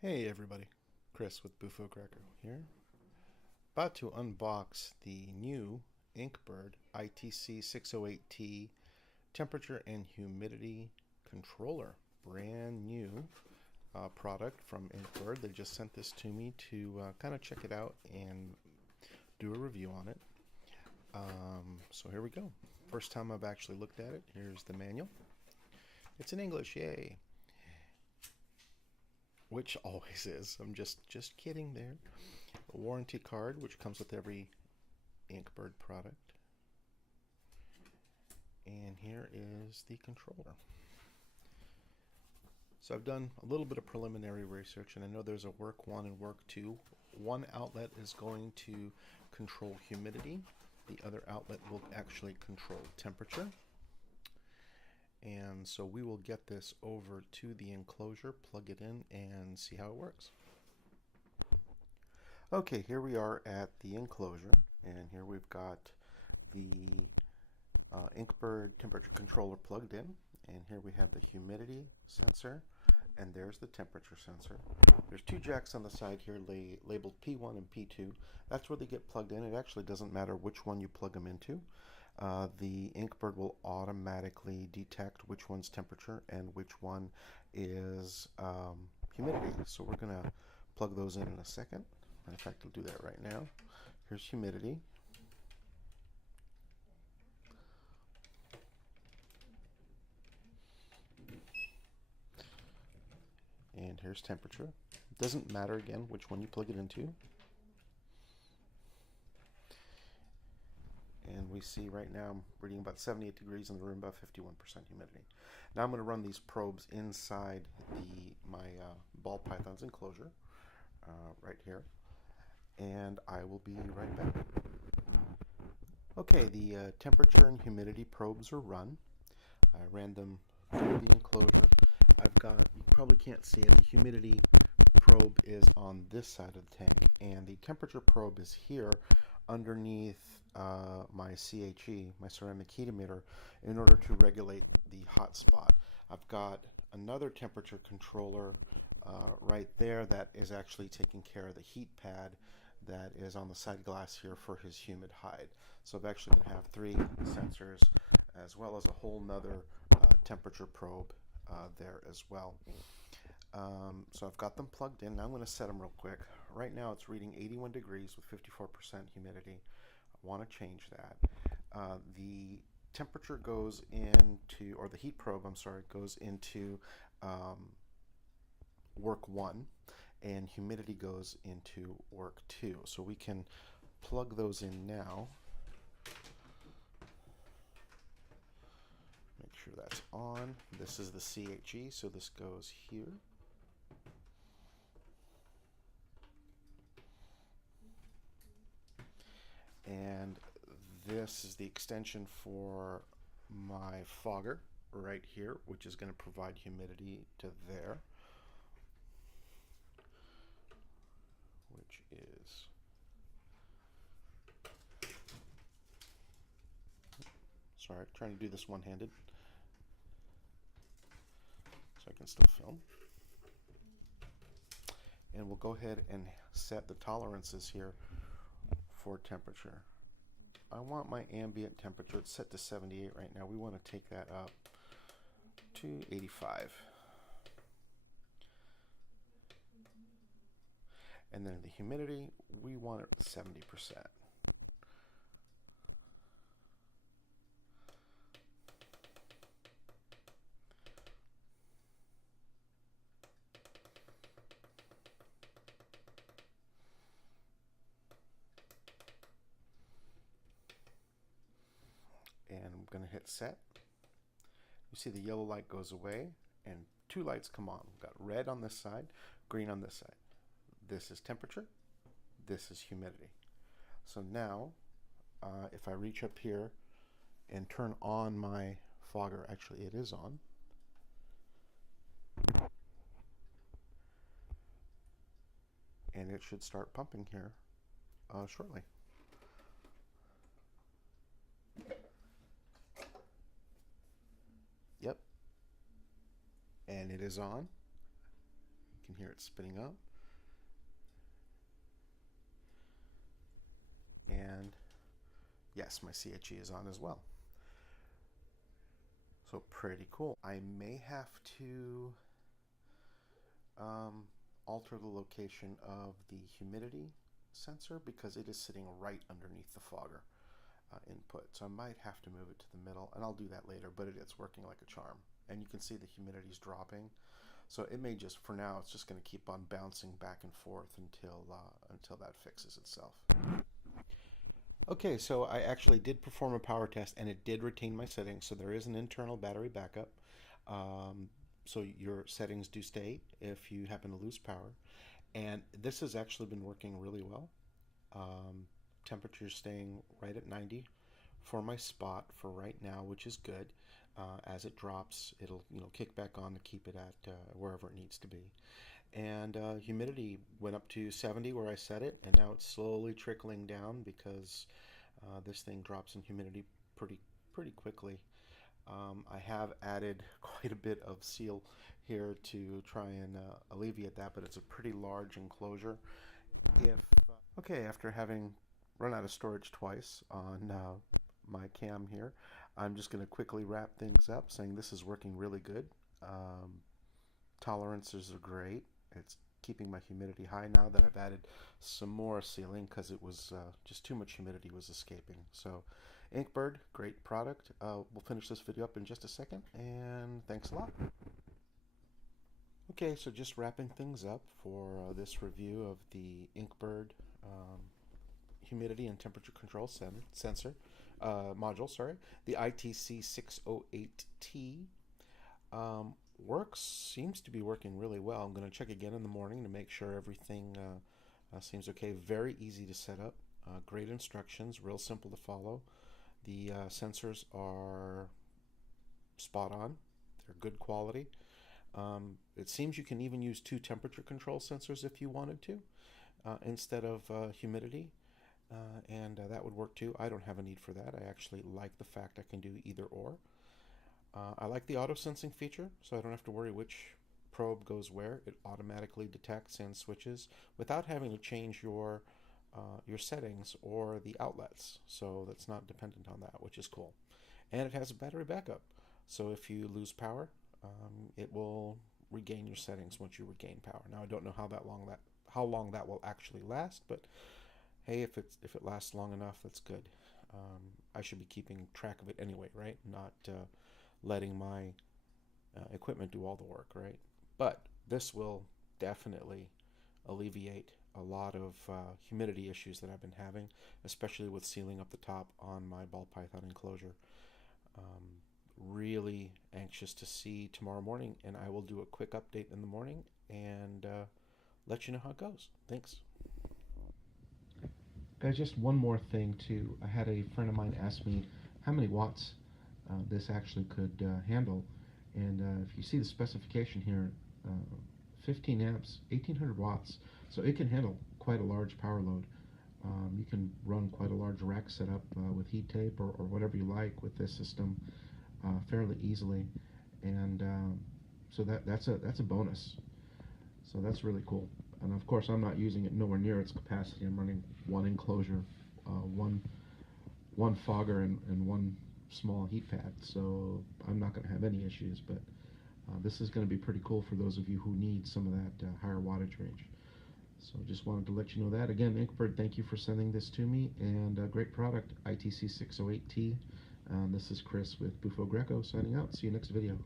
Hey everybody, Chris with Bufo Cracker here. About to unbox the new Inkbird Itc-608T temperature and humidity controller. Brand new product from Inkbird. They just sent this to me to kind of check it out and do a review on it. So here we go. First time I've actually looked at it. Here's the manual. It's in English, yay! Which always is. I'm just kidding there. A warranty card, which comes with every Inkbird product. And here is the controller. So I've done a little bit of preliminary research, and I know there's a work 1 and work 2. One outlet is going to control humidity. The other outlet will actually control temperature. And so we will get this over to the enclosure, plug it in, and see how it works. Okay, here we are at the enclosure, and here we've got the Inkbird temperature controller plugged in, and here we have the humidity sensor, and there's the temperature sensor. There's two jacks on the side here labeled P1 and P2. That's where they get plugged in. It actually doesn't matter which one you plug them into. The Inkbird will automatically detect which one's temperature and which one is humidity. So we're going to plug those in a second. In fact, I'll do that right now. Here's humidity. And here's temperature. It doesn't matter, again, which one you plug it into. And we see right now I'm reading about 78 degrees in the room, about 51% humidity. Now I'm going to run these probes inside my ball python's enclosure right here, and I will be right back. Okay, the temperature and humidity probes are run. I ran them through the enclosure. I've got, you probably can't see it, the humidity probe is on this side of the tank, and the temperature probe is here underneath my CHE, my ceramic heat emitter, in order to regulate the hot spot. I've got another temperature controller right there that is actually taking care of the heat pad that is on the side glass here for his humid hide. So I've actually going to have 3 sensors as well as a whole nother temperature probe there as well. So I've got them plugged in. Now I'm going to set them real quick. Right now it's reading 81 degrees with 54% humidity. I want to change that. The temperature goes into, or the heat probe, I'm sorry, goes into work 1, and humidity goes into work 2. So we can plug those in now. Make sure that's on. This is the CHE, so this goes here. And this is the extension for my fogger right here, which is going to provide humidity to there, which is sorry, trying to do this one-handed so I can still film. And we'll go ahead and set the tolerances here for temperature. I want my ambient temperature, it's set to 78 right now. We want to take that up to 85. And then the humidity, we want it at 70%. And I'm going to hit set. You see the yellow light goes away and 2 lights come on. We've got red on this side, green on this side. This is temperature, this is humidity. So now if I reach up here and turn on my fogger, actually it is on. And it should start pumping here shortly. Yep. And it is on. You can hear it spinning up. And yes, my CHE is on as well. So pretty cool. I may have to alter the location of the humidity sensor because it is sitting right underneath the fogger input. So I might have to move it to the middle, and I'll do that later, but it's working like a charm. And you can see the humidity is dropping. So it may just, for now, it's just going to keep on bouncing back and forth until that fixes itself. Okay, so I actually did perform a power test and it did retain my settings. So there is an internal battery backup. Um, so your settings do stay if you happen to lose power. And this has actually been working really well. Um, Temperature staying right at 90 for my spot for right now, which is good. As it drops, it'll kick back on to keep it at wherever it needs to be. And humidity went up to 70 where I set it, and now it's slowly trickling down because this thing drops in humidity pretty quickly. I have added quite a bit of seal here to try and alleviate that, but it's a pretty large enclosure. If Okay, after having run out of storage twice on my cam here, I'm just going to quickly wrap things up saying this is working really good. Tolerances are great. It's keeping my humidity high now that I've added some more sealing because it was just too much humidity was escaping. So Inkbird, great product. We'll finish this video up in just a second, and thanks a lot. Okay, so just wrapping things up for this review of the Inkbird humidity and temperature control sensor module, sorry, the ITC-608T. Seems to be working really well. I'm going to check again in the morning to make sure everything seems okay. Very easy to set up, great instructions, real simple to follow. The sensors are spot on, they're good quality. It seems you can even use two temperature control sensors if you wanted to instead of humidity, and that would work too. I don't have a need for that. I actually like the fact I can do either or. I like the auto sensing feature, so I don't have to worry which probe goes where. It automatically detects and switches without having to change your settings or the outlets, so that's not dependent on that, which is cool. And it has a battery backup, so if you lose power, it will regain your settings once you regain power. Now I don't know how long that will actually last, but hey, if it lasts long enough, that's good. I should be keeping track of it anyway, right? Not letting my equipment do all the work, right? But this will definitely alleviate a lot of humidity issues that I've been having, especially with sealing up the top on my ball python enclosure. Really anxious to see tomorrow morning, and I will do a quick update in the morning and let you know how it goes. Thanks. Guys, just one more thing too. I had a friend of mine ask me how many watts this actually could handle, and if you see the specification here, 15 amps, 1800 watts, so it can handle quite a large power load. You can run quite a large rack setup with heat tape or whatever you like with this system fairly easily, and so that's a bonus. So that's really cool. And of course, I'm not using it nowhere near its capacity. I'm running one enclosure, one fogger, and one small heat pad. So I'm not going to have any issues. But this is going to be pretty cool for those of you who need some of that higher wattage range. So just wanted to let you know that. Again, Inkbird, thank you for sending this to me, and great product, ITC-608T. This is Chris with Bufo Greco signing out. See you next video.